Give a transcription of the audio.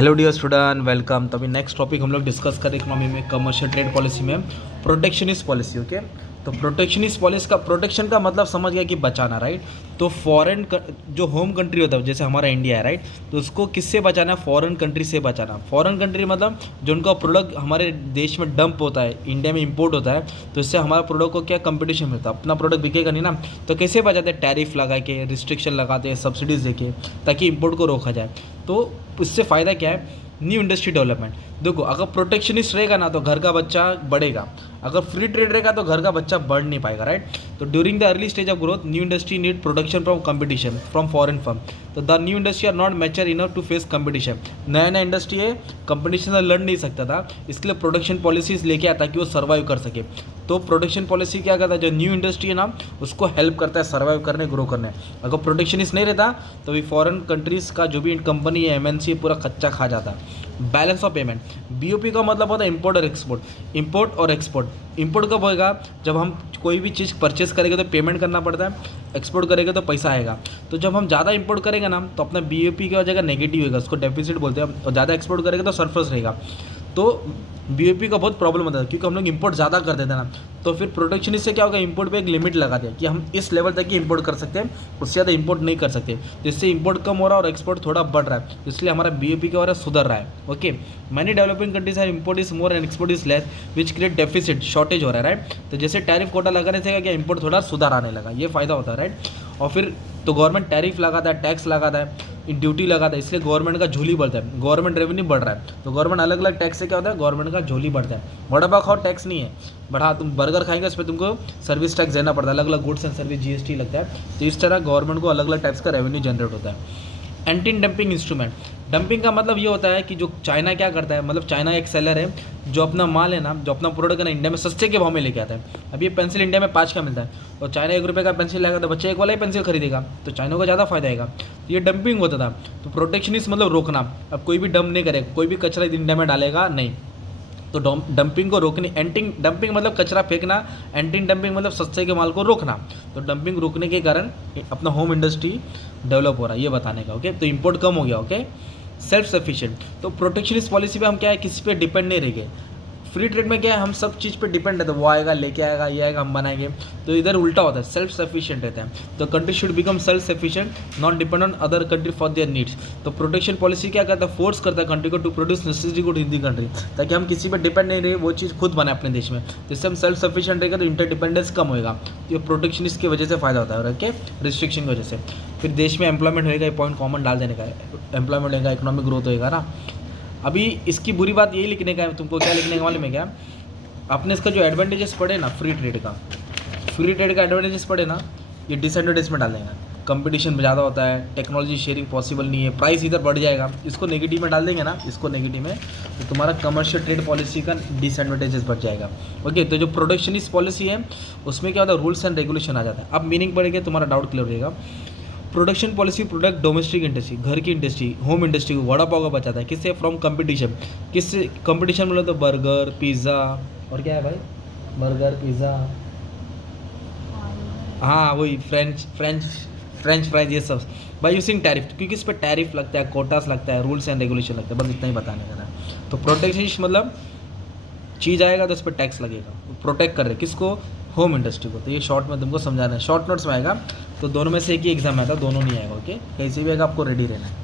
Hello dear student, welcome. तो अभी next topic हम लोग डिस्कस करें इकोनॉमी में, कमर्शियल ट्रेड पॉलिसी में प्रोटेक्शनिस्ट पॉलिसी। ओके, तो प्रोटेक्शनिस्ट पॉलिसी का प्रोटेक्शन का मतलब समझ गया कि बचाना, राइट। तो फॉरेन जो होम कंट्री होता है, जैसे हमारा इंडिया है, राइट, तो उसको किससे बचाना है? फॉरेन कंट्री से बचाना। फॉरेन कंट्री मतलब जो उनका प्रोडक्ट हमारे देश में डंप होता है, इंडिया में इंपोर्ट होता है, तो इससे हमारा प्रोडक्ट को क्या कंपटीशन मिलता है, अपना प्रोडक्ट बिकेगा नहीं ना। तो कैसे बचाते हैं? टैरिफ लगा के, रिस्ट्रिक्शन लगाते हैं, सब्सिडीज देके, ताकि इंपोर्ट को रोका जाए। तो इससे फ़ायदा क्या है? New industry development. देखो, अगर प्रोटेक्शनिस्ट रहेगा ना तो घर का बच्चा बढ़ेगा, अगर फ्री ट्रेड रहेगा तो घर का बच्चा बढ़ नहीं पाएगा, राइट। तो during the early stage of growth new industry need production from competition from foreign firm. तो the new industry are not mature enough to face competition. नया नया इंडस्ट्री है, कंपटीशन से लड़ नहीं सकता था, इसके लिए प्रोडक्शन पॉलिसीज लेके आता कि वो सर्वाइव कर सके। तो प्रोडक्शन पॉलिसी क्या करता है? जो न्यू इंडस्ट्री है ना, उसको हेल्प करता है सर्वाइव करने, ग्रो करने। अगर प्रोटेक्शनिस्ट नहीं रहता तो भी फॉरेन कंट्रीज़ का जो भी कंपनी है, एमएनसी, पूरा कच्चा खा जाता है। बैलेंस ऑफ पेमेंट, बीओपी का मतलब होता है इंपोर्ट और एक्सपोर्ट। इंपोर्ट और एक्सपोर्ट, इंपोर्ट कब होएगा? जब हम कोई भी चीज़ परचेस करेंगे तो पेमेंट करना पड़ता है, एक्सपोर्ट करेंगे तो पैसा आएगा। तो जब हम ज़्यादा इंपोर्ट करेंगे ना तो अपना बीओपी की वजह नेगेटिव होगा, उसको डेफिसिट बोलते हैं, और ज़्यादा एक्सपोर्ट करेंगे तो सरप्लस रहेगा। तो बीओपी का बहुत प्रॉब्लम होता है, क्योंकि हम लोग इंपोर्ट ज़्यादा कर देते हैं ना। तो फिर प्रोटेक्शनिस्ट से क्या होगा? इंपोर्ट पे एक लिमिट लगा दिया कि हम इस लेवल तक ही इंपोर्ट कर सकते हैं, उससे ज़्यादा इंपोर्ट नहीं कर सकते। जिससे इंपोर्ट कम हो रहा है और एक्सपोर्ट थोड़ा बढ़ रहा है, इसलिए हमारा बीओपी क्या हो रहा है? सुधर रहा है। ओके, मैनी डेवलपिंग कंट्रीज है import is more and export is less, which create deficit, shortage हो रहा है, राइट। तो जैसे टैरिफ कोटा लगाने से क्या इंपोर्ट थोड़ा सुधार आने लगा, ये फायदा होता है, राइट। और फिर तो गवर्नमेंट टैरिफ लगाता है, टैक्स लगाता है, ड्यूटी लगाता है, इसलिए गवर्नमेंट का झोली बढ़ता है, गवर्नमेंट रेवेन्यू बढ़ रहा है। तो गवर्नमेंट अलग अलग टैक्स से क्या होता है? गवर्नमेंट का झोली बढ़ता है। वड़ा पाव खाओ, टैक्स नहीं है, बट हाँ तुम बर्गर खाएंगे उस पर तुमको सर्विस टैक्स देना पड़ता है, अलग अलग गुड्स एंड सर्विस जीएसटी लगता है। तो इस तरह गवर्नमेंट को अलग अलग टैक्स का रेवेन्यू जनरेट होता है। एंटी डंपिंग इंस्ट्रूमेंट, डंपिंग का मतलब ये होता है कि जो चाइना क्या करता है, मतलब चाइना एक सेलर है जो अपना माल है ना, जो अपना प्रोडक्ट है ना, इंडिया में सस्ते के भाव में लेके आता है। अब ये पेंसिल इंडिया में 5 का मिलता है और चाइना 1 रुपये का पेंसिल लाएगा तो बच्चा एक वाला ही पेंसिल खरीदेगा, तो चाइना को ज़्यादा फायदा आएगा। तो ये डंपिंग होता था। तो प्रोटेक्शनिस्ट मतलब रोकना, अब कोई भी डंप नहीं करेगा, कोई भी कचरा इंडिया में डालेगा नहीं। तो डंपिंग को रोकने, एंटी डंपिंग मतलब कचरा फेंकना, एंटी डंपिंग मतलब सस्ते के माल को रोकना। तो डंपिंग रोकने के कारण अपना होम इंडस्ट्री डेवलप हो रहा है, ये बताने का। ओके, तो इंपोर्ट कम हो गया। Okay, self sufficient. तो प्रोटेक्शनिस्ट पॉलिसी पे हम क्या है, किसी पे डिपेंड नहीं रह गए। फ्री ट्रेड में क्या है, हम सब चीज़ पे डिपेंड रहते हैं, वो आएगा लेके आएगा, ये आएगा हम बनाएंगे। तो इधर उल्टा होता है, सेल्फ सफिशिएंट रहते हैं। तो country should become self sufficient, not depend on other country for their needs. तो प्रोटेक्शन पॉलिसी क्या करता है? फोर्स करता है कंट्री को to produce necessary good in the country, ताकि हम किसी पर डिपेंड नहीं रहे, वो चीज़ खुद बनाए अपने देश में। जिससे हम सेल्फ सफिशिएंट रहेगा तो इंटरडिपेंडेंस कम होएगा। तो ये प्रोटेक्शनिस्ट की वजह से फायदा होता है, ओके, रिस्ट्रिक्शन की वजह से। फिर देश में एम्प्लॉयमेंट होएगा, ये पॉइंट कॉमन डाल देने का है, एम्प्लॉयमेंट होएगा, इकोनॉमिक ग्रोथ होएगा ना। अभी इसकी बुरी बात यही लिखने का है तुमको, क्या लिखने का मालूम है क्या? आपने इसका जो एडवांटेजेस पढ़े ना, फ्री ट्रेड का एडवांटेजेस पढ़े ना, ये डिसएडवांटेज में डाल देंगे। कंपटीशन ज़्यादा होता है, टेक्नोलॉजी शेयरिंग पॉसिबल नहीं है, प्राइस इधर बढ़ जाएगा, इसको नेगेटिव में डाल देंगे ना, इसको नेगेटिव में, तो तुम्हारा कमर्शियल ट्रेड पॉलिसी का डिसएडवांटेजेस बढ़ जाएगा। ओके, तो जो प्रोटेक्शनिस्ट पॉलिसी है उसमें क्या होता है? रूल्स एंड रेगुलेशन आ जाता है। अब मीनिंग पढ़ेंगे, तुम्हारा डाउट क्लियर हो जाएगा। Production policy product domestic industry, घर की इंडस्ट्री, होम इंडस्ट्री को वड़ा पाव का बचाता है। किससे? From competition. किससे कंपटीशन? बोले तो बर्गर, पिज़्ज़ा, और क्या है भाई? बर्गर, पिज़्ज़ा, हाँ वही फ्रेंच फ्राइज, ये सब बाय यूजिंग टैरिफ, क्योंकि इस पर टैरिफ लगता है, कोटास लगता है, रूल्स एंड रेगुलेशन लगता है, बस इतना ही बताने का था। तो प्रोटेक्शन मतलब चीज़ आएगा तो उस पर टैक्स लगेगा, प्रोटेक्ट कर रहे किसको? होम इंडस्ट्री को। तो ये शॉर्ट में तुमको समझाना है, शॉर्ट नोट्स में आएगा, तो दोनों में से एक ही एग्जाम आएगा, दोनों नहीं आएगा। ओके, कैसे भी आएगा आपको रेडी रहना है।